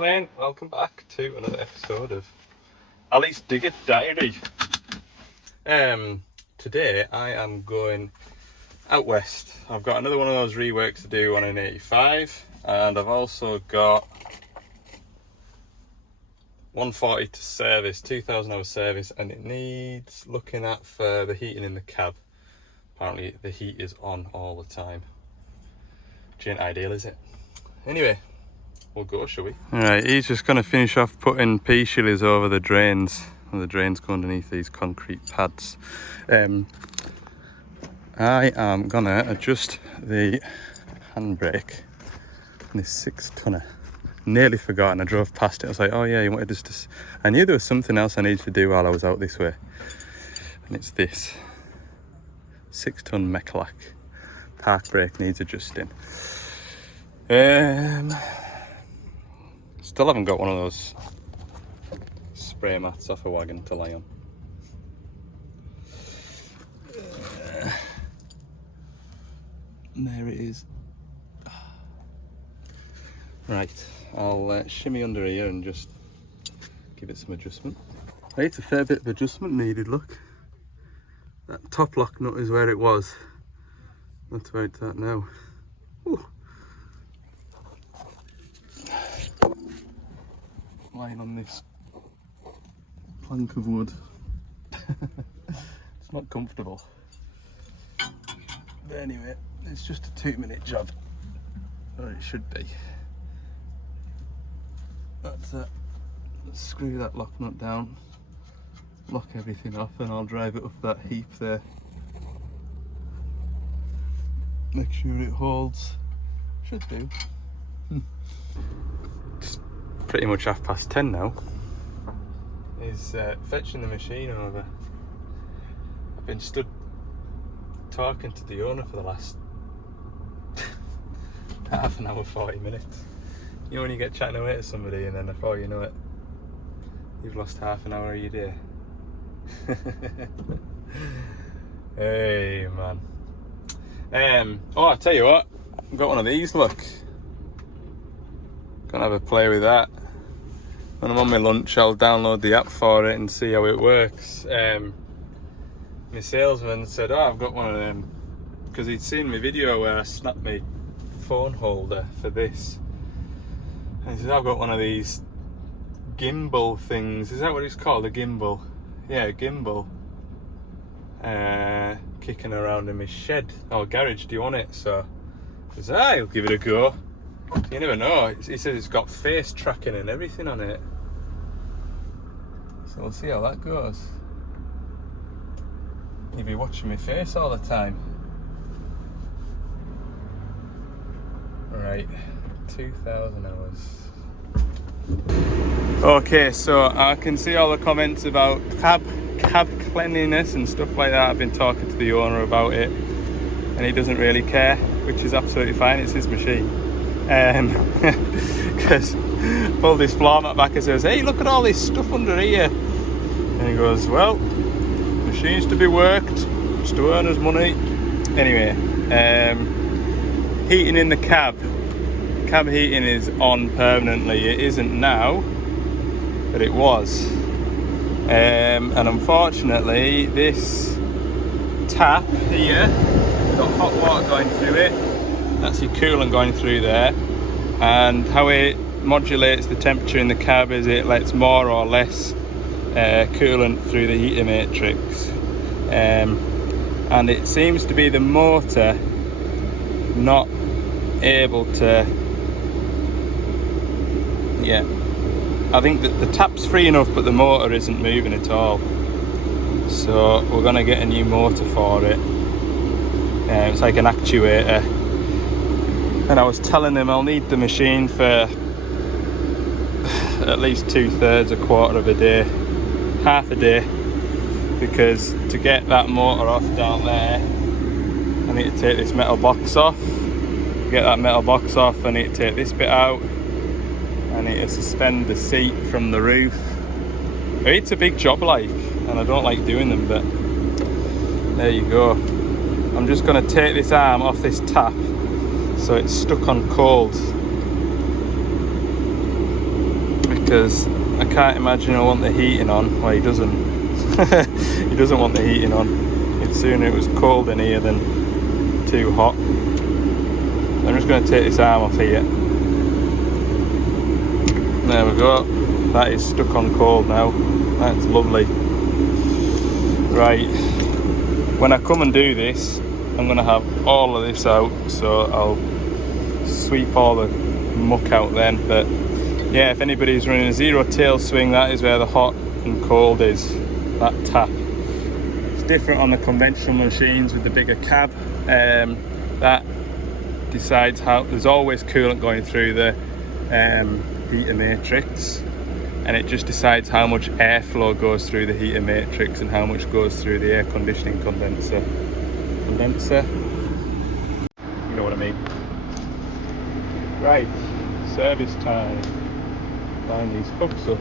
Morning, welcome back to another episode of Ali's Digger Diary. Today I am going out west. I've got another one of those reworks to do on an 85, and I've also got 140 to service, 2,000 hour service, and it needs looking at for the heating in the cab. Apparently the heat is on all the time, which ain't ideal, is it? Anyway, we'll go, shall we? Alright, he's just going to finish off putting pea shillers over the drains. And the drains go underneath these concrete pads. I am going to adjust the handbrake on this 6-tonner. Nearly forgotten, I drove past it. I was like, oh yeah, you wanted us to... I knew there was something else I needed to do while I was out this way. And it's this 6-ton Mechalak. Park brake needs adjusting. Still haven't got one of those spray mats off a wagon to lie on. There it is. Right, I'll shimmy under here and just give it some adjustment. Right, it's a fair bit of adjustment needed, look. That top lock nut is where it was. That's about that now. Ooh. Lying on this plank of wood. It's not comfortable. But anyway, it's just a 2-minute job. Or it should be. That's it. Let's screw that lock nut down, lock everything off, and I'll drive it up that heap there. Make sure it holds. Should do. It's pretty much 10:30 now. He's fetching the machine over. I've been stood talking to the owner for the last half an hour, 40 minutes. You know when you get chatting away to somebody and then before you know it, you've lost half an hour of your day. Hey man. I'll tell you what, I've got one of these, look. Gonna have a play with that. When I'm on my lunch, I'll download the app for it and see how it works. My salesman said, oh, I've got one of them, because he'd seen my video where I snapped my phone holder for this. And he said, I've got one of these gimbal things. Is that what it's called, a gimbal? Yeah, a gimbal. Kicking around in my shed or garage, do you want it? So I said, I'll give it a go. You never know. He says it's got face tracking and everything on it. So we'll see how that goes. You'll be watching my face all the time. Right, 2,000 hours. Okay, so I can see all the comments about cab cleanliness and stuff like that. I've been talking to the owner about it and he doesn't really care, which is absolutely fine. It's his machine. Because pulled this floor mat back and says, hey, look at all this stuff under here. And he goes, well, machines to be worked, it's to earn us money. Anyway, heating in the cab heating is on permanently. It isn't now, but it was. And unfortunately, this tap here, got hot water going through it. That's your coolant going through there. And how it modulates the temperature in the cab is it lets more or less coolant through the heater matrix. And it seems to be the motor not able to... Yeah, I think that the tap's free enough, but the motor isn't moving at all. So we're going to get a new motor for it. It's like an actuator. And I was telling him I'll need the machine for at least 2/3, a quarter of a day, half a day, because to get that motor off down there, I need to take this metal box off. To get that metal box off, I need to take this bit out. I need to suspend the seat from the roof. It's a big job, like, and I don't like doing them, but there you go. I'm just going to take this arm off this tap so it's stuck on cold. because I can't imagine he'll want the heating on. Well, he doesn't. He doesn't want the heating on. He'd sooner it was cold in here than too hot. I'm just going to take this arm off here. There we go. That is stuck on cold now. That's lovely. Right. When I come and do this, I'm going to have all of this out, so I'll sweep all the muck out then. But yeah, if anybody's running a zero tail swing, that is where the hot and cold is, that tap. It's different on the conventional machines with the bigger cab. That decides how, there's always coolant going through the heater matrix, and it just decides how much airflow goes through the heater matrix and how much goes through the air conditioning condenser. You know what I mean. Right, service time. Line these hooks up.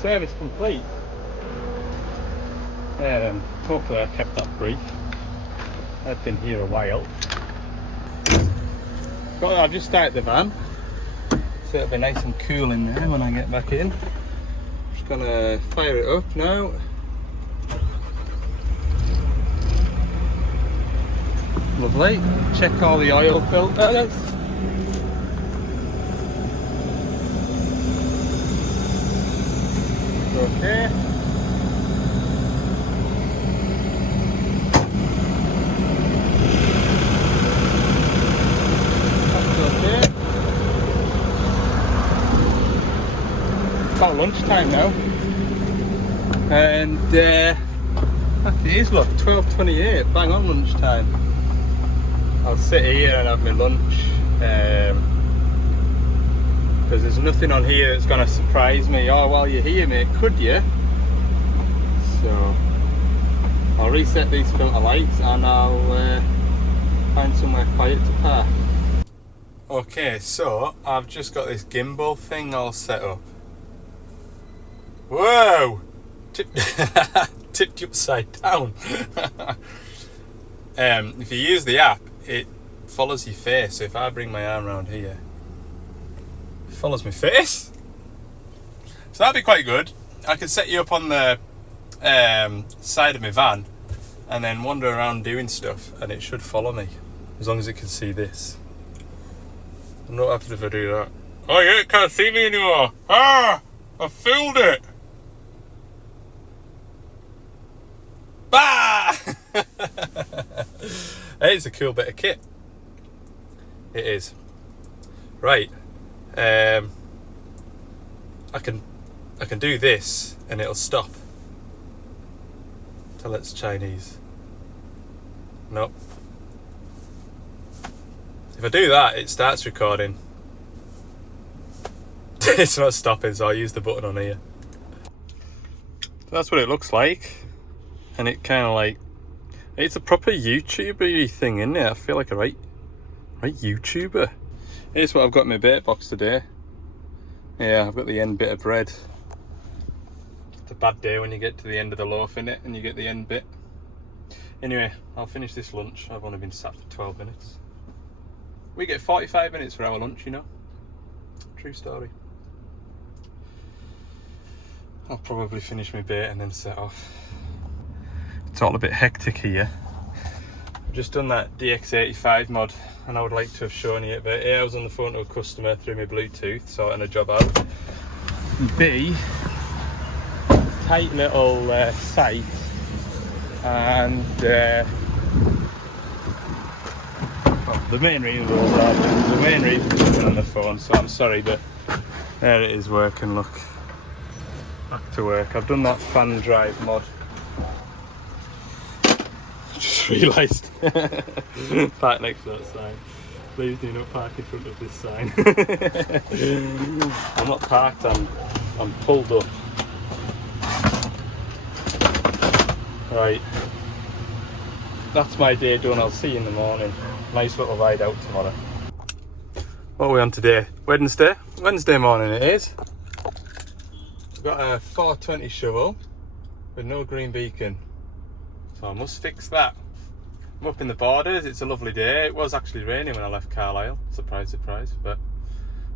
Service complete. Hopefully I kept that brief. I've been here a while. I've just started the van, so it'll be nice and cool in there when I get back in. Just gonna fire it up now. Lovely. Check all the oil filters. Okay. That's okay. About lunchtime now. And it is look, 12:28, bang on lunchtime. I'll sit here and have my lunch. Because there's nothing on here that's going to surprise me. Oh, while you're here, mate, could you? So I'll reset these filter lights and I'll find somewhere quiet to park. Okay, so I've just got this gimbal thing all set up. Whoa! Tipped you upside down. If you use the app, it follows your face. So if I bring my arm around here, follows my face, so that'd be quite good. I could set you up on the side of my van and then wander around doing stuff, and it should follow me as long as it can see this. I'm not happy if I do that. Oh yeah, it can't see me anymore. Ah, I filled it. Bah! It's a cool bit of kit. It is. Right. I can do this and it'll stop. Tell it's Chinese. Nope. If I do that, it starts recording. It's not stopping, so I'll use the button on here. That's what it looks like. And it kind of like, it's a proper YouTuber thing, isn't it? I feel like a right YouTuber. Here's what I've got in my bait box today. Yeah, I've got the end bit of bread. It's a bad day when you get to the end of the loaf, innit, and you get the end bit. Anyway, I'll finish this lunch. I've only been sat for 12 minutes. We get 45 minutes for our lunch, you know. True story. I'll probably finish my bait and then set off. It's all a bit hectic here. I've just done that DX85 mod and I would like to have shown you it, but A, I was on the phone to a customer through my Bluetooth sorting a job out. And B, tight little site, and well, the main reason was on the phone, so I'm sorry, but there it is working. Look, back to work. I've done that fan drive mod. Just just realised. Park next to that sign. Please do not park in front of this sign. I'm not parked, I'm pulled up. Right. That's my day done. I'll see you in the morning. Nice little ride out tomorrow. What are we on today? Wednesday? Wednesday morning it is. I've got a 420 shovel with no green beacon. So I must fix that. I'm up in the Borders, it's a lovely day. It was actually raining when I left Carlisle, surprise, surprise, but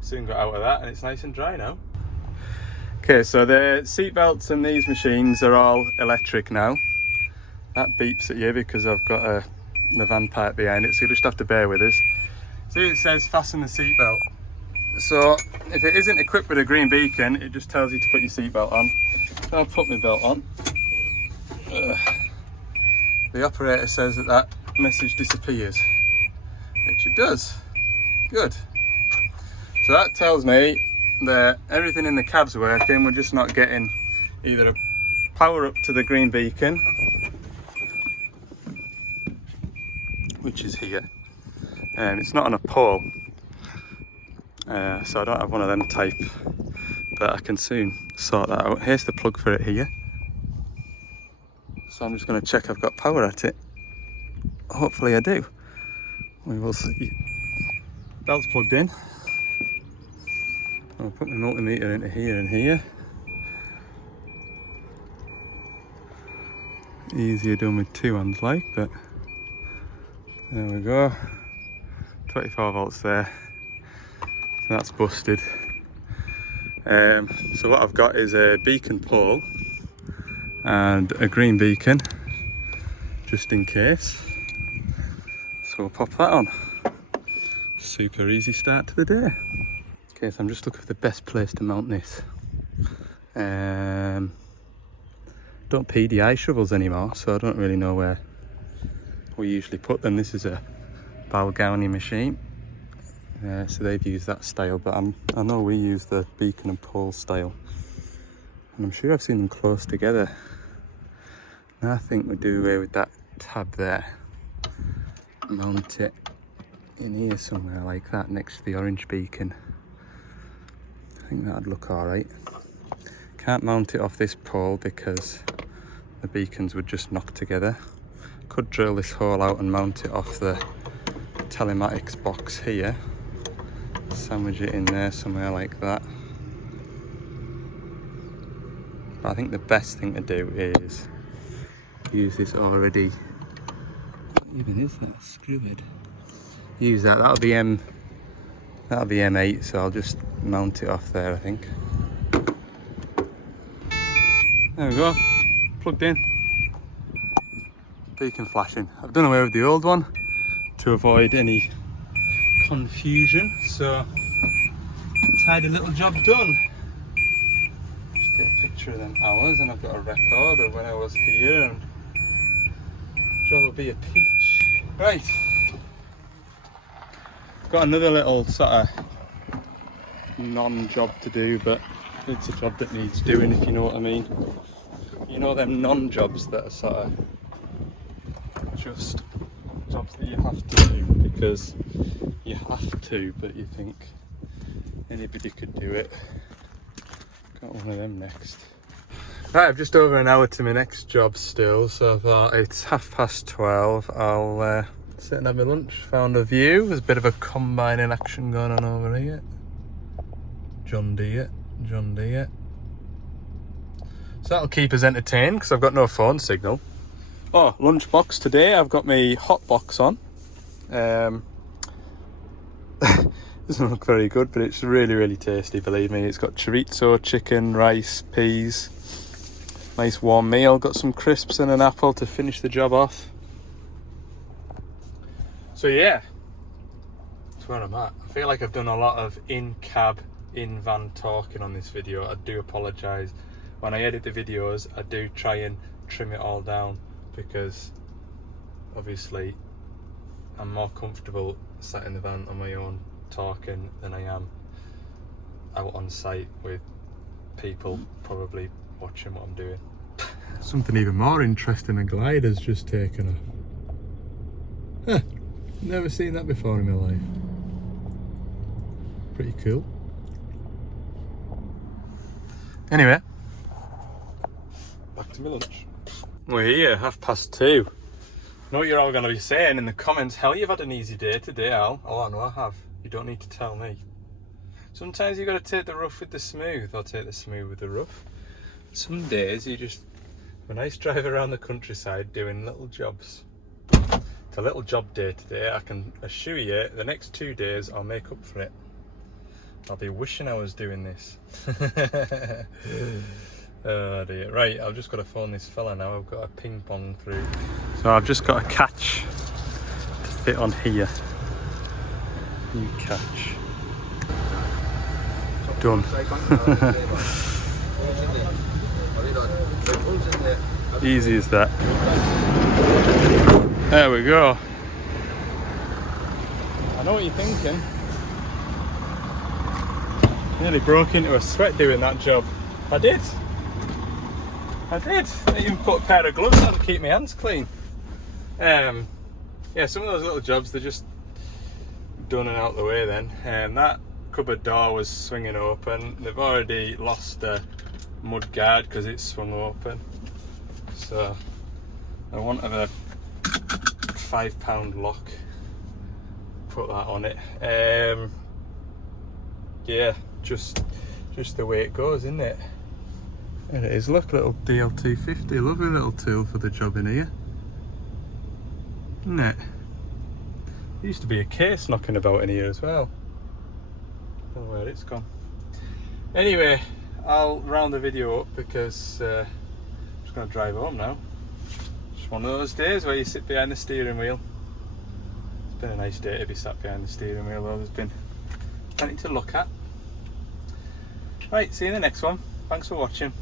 soon got out of that and it's nice and dry now. Okay, so the seat belts and these machines are all electric now. That beeps at you because I've got the van pipe behind it, so you just have to bear with us. See, it says fasten the seat belt. So if it isn't equipped with a green beacon, it just tells you to put your seat belt on. I'll put my belt on. The operator says that message disappears, which it does. Good. So that tells me that everything in the cab's working. We're just not getting either a power up to the green beacon, which is here, and it's not on a pole, so I don't have one of them type, but I can soon sort that out. Here's the plug for it here. So I'm just going to check I've got power at it. Hopefully I do. We will see. Belt's plugged in. I'll put my multimeter into here and here. Easier done with two hands like, but there we go. 24 volts there. So that's busted. So what I've got is a beacon pole and a green beacon, just in case. So we'll pop that on. Super easy start to the day. Okay, so I'm just looking for the best place to mount this. Don't PDI shovels anymore, so I don't really know where we usually put them. This is a Balgownie machine, so they've used that style, but I know we use the beacon and pole style, and I'm sure I've seen them close together. And I think we do away with that tab there. Mount it in here somewhere like that next to the orange beacon. I think that'd look alright. Can't mount it off this pole because the beacons would just knock together. Could drill this hole out and mount it off the telematics box here. Sandwich it in there somewhere like that. But I think the best thing to do is use this already. What even is that? Screw head. Use that. That'll be M8, so I'll just mount it off there, I think. There we go. Plugged in. Beacon flashing. I've done away with the old one to avoid any confusion, so tidy little job done. Just get a picture of them hours, and I've got a record of when I was here, and job will be a peach. Right, got another little sort of non-job to do, but it's a job that needs doing, if you know what I mean. You know them non-jobs that are sort of just jobs that you have to do because you have to, but you think anybody could do it. Got one of them next. Right, I've just over an hour to my next job still, so I thought it's 12:30. I'll sit and have my lunch. Found a view. There's a bit of a combine in action going on over here. John Deere. So that'll keep us entertained because I've got no phone signal. Oh, lunchbox today. I've got my hot box on. Doesn't look very good, but it's really, really tasty, believe me. It's got chorizo, chicken, rice, peas. Nice warm meal. Got some crisps and an apple to finish the job off. So yeah, that's where I'm at. I feel like I've done a lot of in-cab, in-van talking on this video. I do apologise. When I edit the videos, I do try and trim it all down because obviously I'm more comfortable sat in the van on my own talking than I am out on site with people probably watching what I'm doing. Something even more interesting, a glider's just taken Huh, never seen that before in my life. Pretty cool. Anyway, back to my lunch. We're here, 2:30. Know what you're all going to be saying in the comments. Hell, you've had an easy day today, Al. Oh, I know I have. You don't need to tell me. Sometimes you've got to take the rough with the smooth, or take the smooth with the rough. Some days you just have a nice drive around the countryside doing little jobs. It's a little job day today. I can assure you the next 2 days I'll make up for it. I'll be wishing I was doing this. Oh dear. Right, I've just got to phone this fella now. I've got a ping pong through. So I've just got a catch to fit on here. New catch. Done. Easy as that. There we go. I know what you're thinking. Nearly broke into a sweat doing that job. I did. I even put a pair of gloves on to keep my hands clean. Yeah, some of those little jobs, they're just done and out the way then. That cupboard door was swinging open. They've already lost the mud guard because it's swung open. So I want of a £5 lock. Put that on it. Yeah, just the way it goes, isn't it? There it is, look, little DL250, lovely little tool for the job in here. Isn't it? There used to be a case knocking about in here as well. I don't know where it's gone. Anyway, I'll round the video up because I'm just going to drive home now. Just one of those days where you sit behind the steering wheel. It's been a nice day to be sat behind the steering wheel though, there's been plenty to look at. Right, see you in the next one. Thanks for watching.